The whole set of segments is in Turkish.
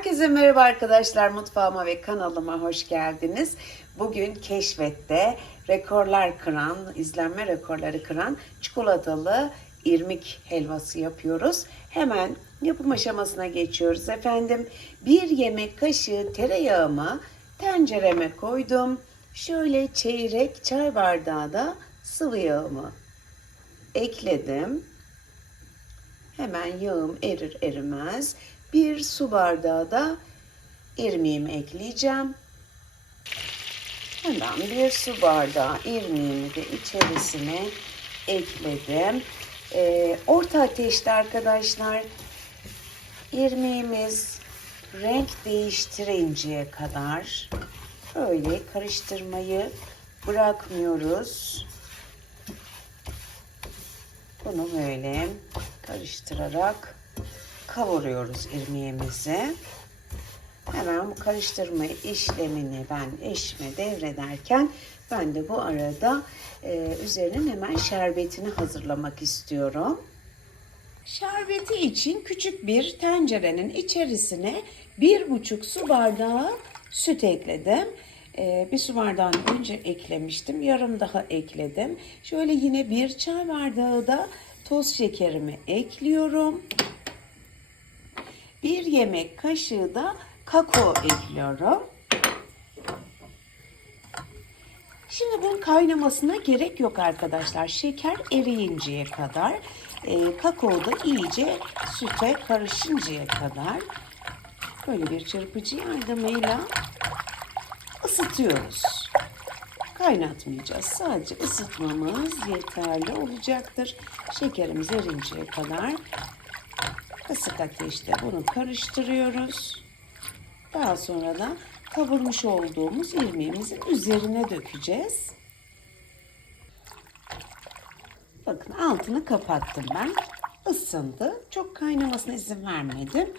Herkese merhaba arkadaşlar. Mutfağıma ve kanalıma hoş geldiniz. Bugün keşfette rekorlar kıran, izlenme rekorları kıran çikolatalı irmik helvası yapıyoruz. Hemen yapım aşamasına geçiyoruz efendim. Bir yemek kaşığı tereyağımı tencereme koydum. Şöyle çeyrek çay bardağı da sıvı yağımı ekledim. Hemen yağım erir erimez bir su bardağı da irmiğimi ekleyeceğim. Hemen bir su bardağı irmiğimi de içerisine ekledim. Ee, orta ateşte arkadaşlar irmiğimiz renk değiştirinceye kadar böyle karıştırmayı bırakmıyoruz. Bunu böyle karıştırarak kavuruyoruz irmiğimizi. Hemen bu karıştırma işlemini ben eşime devrederken ben de bu arada e, üzerinin hemen şerbetini hazırlamak istiyorum. Şerbeti için küçük bir tencerenin içerisine bir buçuk su bardağı süt ekledim. Ee, bir su bardağını önce eklemiştim. Yarım daha ekledim. Şöyle yine bir çay bardağı da toz şekerimi ekliyorum. Bir yemek kaşığı da kakao ekliyorum. Şimdi bunun kaynamasına gerek yok arkadaşlar. Şeker eriyinceye kadar, e, kakao da iyice süte karışıncaya kadar böyle bir çırpıcı yardımıyla ısıtıyoruz. Kaynatmayacağız. Sadece ısıtmamız yeterli olacaktır. Şekerimiz erinceye kadar kısık ateşte bunu karıştırıyoruz. Daha sonra da kavurmuş olduğumuz irmiğimizin üzerine dökeceğiz. Bakın altını kapattım ben. Isındı. Çok kaynamasına izin vermedim.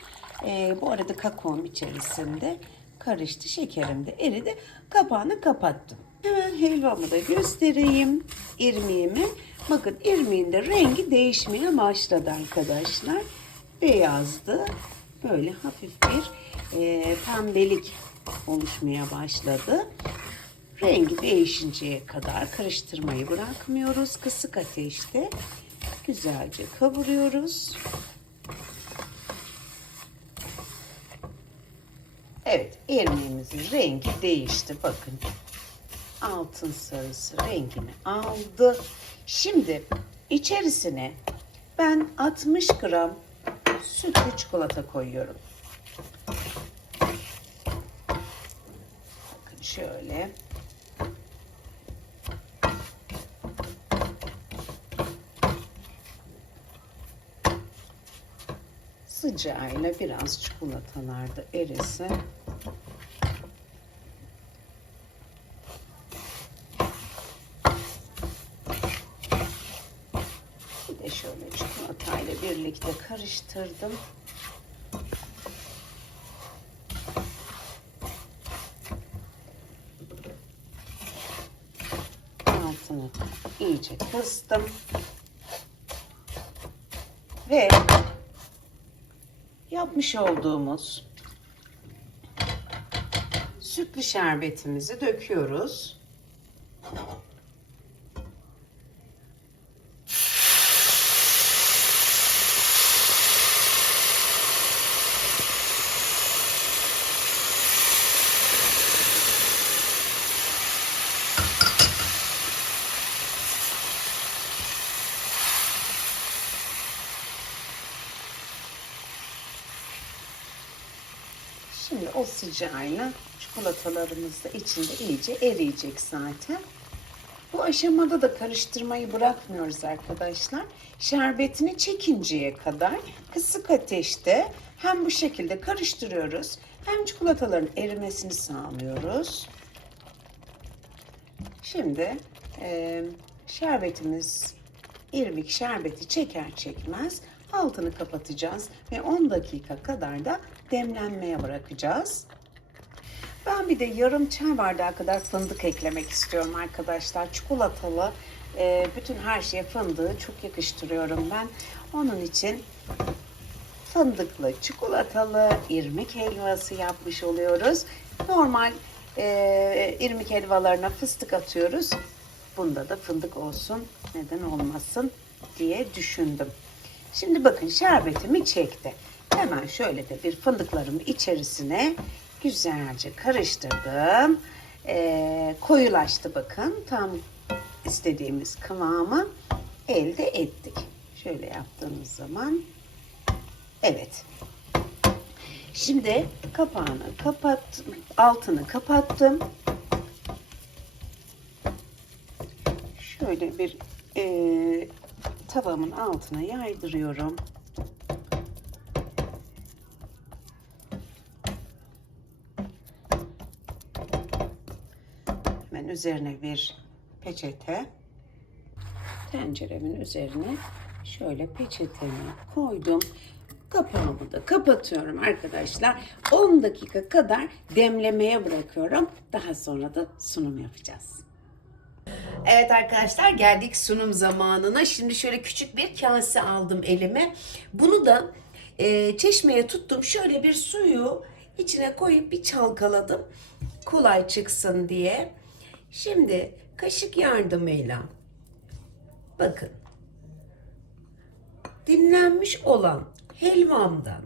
Ee, bu arada kakaom içerisinde karıştı. Şekerim de eridi. Kapağını kapattım. Hemen helvamı da göstereyim. İrmiğimi. Bakın irmiğin de rengi değişmeye başladı arkadaşlar. Beyazdı. Böyle hafif bir e, pembelik oluşmaya başladı. Rengi değişinceye kadar karıştırmayı bırakmıyoruz. Kısık ateşte güzelce kavuruyoruz. Evet, irmiğimizin rengi değişti. Bakın altın sarısı rengini aldı. Şimdi içerisine ben 60 gram sütlü çikolata koyuyorum. Bakın şöyle. Sıcağıyla biraz çikolatalar da erisin. De şöyle çikolatayla birlikte karıştırdım. Altını iyice kıstım. Ve yapmış olduğumuz sütlü şerbetimizi döküyoruz. Şimdi o sıcağıyla çikolatalarımız da içinde iyice eriyecek zaten. Bu aşamada da karıştırmayı bırakmıyoruz arkadaşlar. Şerbetini çekinceye kadar kısık ateşte hem bu şekilde karıştırıyoruz hem çikolataların erimesini sağlıyoruz. Şimdi e, şerbetimiz irmik şerbeti çeker çekmez altını kapatacağız ve 10 dakika kadar da demlenmeye bırakacağız. Ben bir de yarım çay bardağı kadar fındık eklemek istiyorum arkadaşlar. Çikolatalı e, bütün her şeye fındığı çok yakıştırıyorum ben. Onun için fındıklı çikolatalı irmik helvası yapmış oluyoruz. Normal e, irmik helvalarına fıstık atıyoruz. Bunda da fındık olsun neden olmasın diye düşündüm. Şimdi bakın şerbetimi çekti. Hemen şöyle de bir fındıklarımı içerisine güzelce karıştırdım. E, koyulaştı bakın. Tam istediğimiz kıvamı elde ettik. Şöyle yaptığımız zaman evet. Şimdi kapağını kapat, altını kapattım. Şöyle bir e, tavamın altına yaydırıyorum. Üzerine bir peçete. Tenceremin üzerine şöyle peçetemi koydum. Kapağımı da kapatıyorum arkadaşlar. 10 dakika kadar demlemeye bırakıyorum. Daha sonra da sunum yapacağız. Evet arkadaşlar geldik sunum zamanına. Şimdi şöyle küçük bir kase aldım elime. Bunu da e, çeşmeye tuttum. Şöyle bir suyu içine koyup bir çalkaladım. Kolay çıksın diye. Şimdi kaşık yardımıyla bakın dinlenmiş olan helvamdan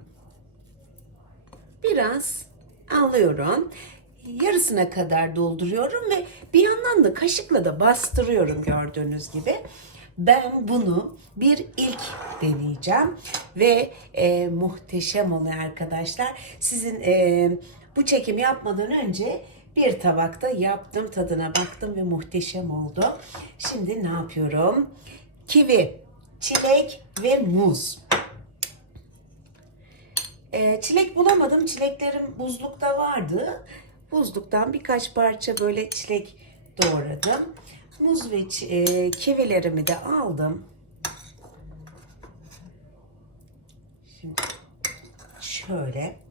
biraz alıyorum. Yarısına kadar dolduruyorum ve bir yandan da kaşıkla da bastırıyorum gördüğünüz gibi. Ben bunu bir ilk deneyeceğim ve e, muhteşem oluyor arkadaşlar. Sizin e, bu çekim yapmadan önce bir tabakta yaptım, tadına baktım ve muhteşem oldu. Şimdi ne yapıyorum? Kivi, çilek ve muz. Ee, çilek bulamadım. Çileklerim buzlukta vardı. Buzluktan birkaç parça böyle çilek doğradım. Muz ve e, kivilerimi de aldım. Şimdi şöyle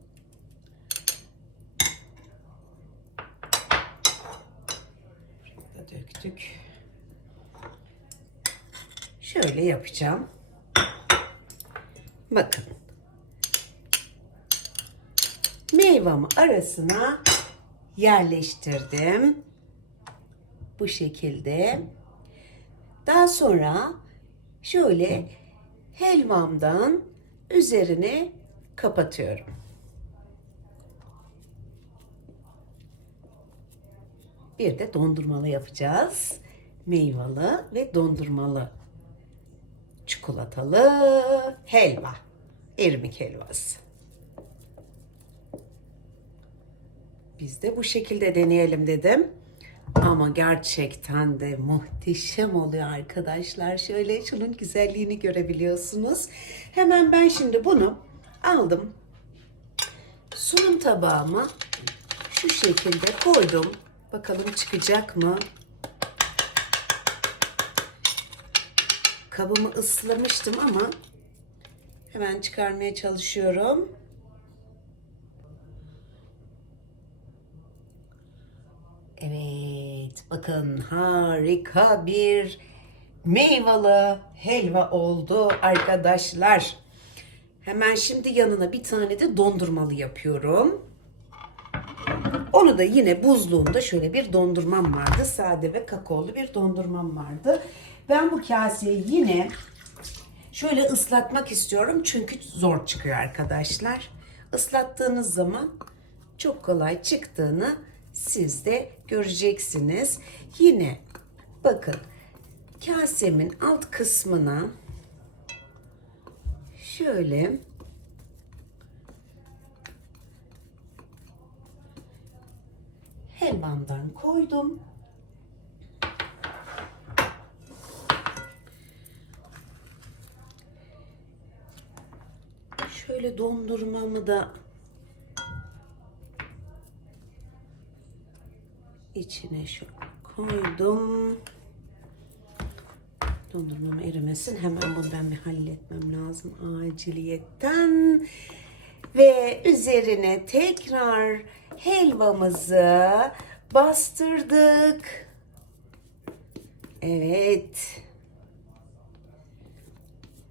döktük. Şöyle yapacağım. Bakın. meyvamı arasına yerleştirdim. Bu şekilde. Daha sonra şöyle helvamdan üzerine kapatıyorum. Bir de dondurmalı yapacağız. Meyveli ve dondurmalı. Çikolatalı helva. İrmik helvası. Biz de bu şekilde deneyelim dedim. Ama gerçekten de muhteşem oluyor arkadaşlar. Şöyle şunun güzelliğini görebiliyorsunuz. Hemen ben şimdi bunu aldım. Sunum tabağıma şu şekilde koydum. Bakalım çıkacak mı? Kabımı ıslamıştım ama hemen çıkarmaya çalışıyorum. Evet, bakın harika bir meyveli helva oldu arkadaşlar. Hemen şimdi yanına bir tane de dondurmalı yapıyorum. Onu da yine buzluğumda şöyle bir dondurmam vardı. Sade ve kakaolu bir dondurmam vardı. Ben bu kaseyi yine şöyle ıslatmak istiyorum. Çünkü zor çıkıyor arkadaşlar. Islattığınız zaman çok kolay çıktığını siz de göreceksiniz. Yine bakın kasemin alt kısmına şöyle helvamdan koydum. Şöyle dondurmamı da içine şu koydum. Dondurmam erimesin. Hemen bunu ben bir halletmem lazım aciliyetten. Ve üzerine tekrar helvamızı bastırdık. Evet.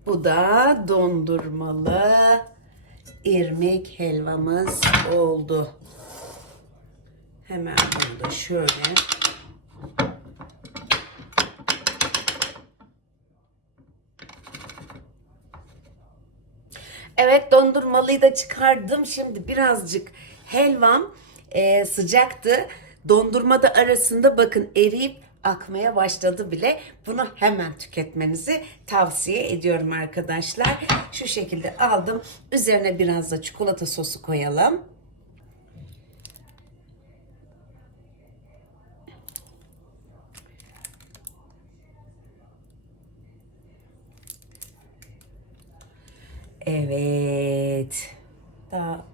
Bu da dondurmalı irmik helvamız oldu. Hemen bunu da şöyle Evet dondurmalıyı da çıkardım. Şimdi birazcık helvam e, sıcaktı. Dondurma da arasında bakın eriyip akmaya başladı bile. Bunu hemen tüketmenizi tavsiye ediyorum arkadaşlar. Şu şekilde aldım. Üzerine biraz da çikolata sosu koyalım. Evet. Daha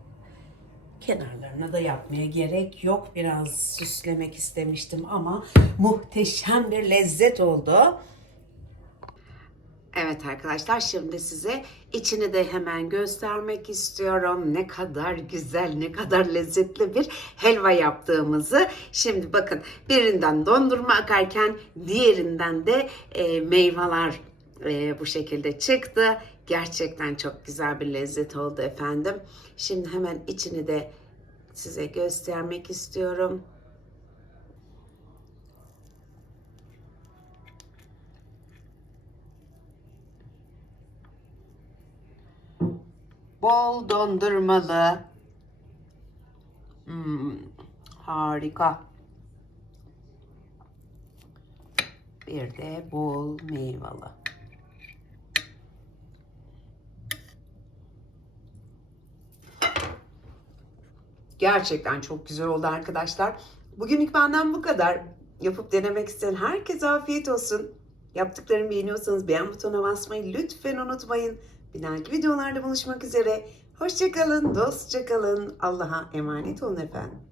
kenarlarına da yapmaya gerek yok. Biraz süslemek istemiştim ama muhteşem bir lezzet oldu. Evet arkadaşlar şimdi size içini de hemen göstermek istiyorum. Ne kadar güzel, ne kadar lezzetli bir helva yaptığımızı. Şimdi bakın birinden dondurma akarken diğerinden de e, meyveler e, bu şekilde çıktı. Gerçekten çok güzel bir lezzet oldu efendim. Şimdi hemen içini de size göstermek istiyorum. Bol dondurmalı. Hmm, harika. Bir de bol meyveli. Gerçekten çok güzel oldu arkadaşlar. Bugünlük benden bu kadar. Yapıp denemek isteyen herkese afiyet olsun. Yaptıklarımı beğeniyorsanız beğen butonuna basmayı lütfen unutmayın. Bir dahaki videolarda buluşmak üzere. Hoşçakalın, dostça kalın. Allah'a emanet olun efendim.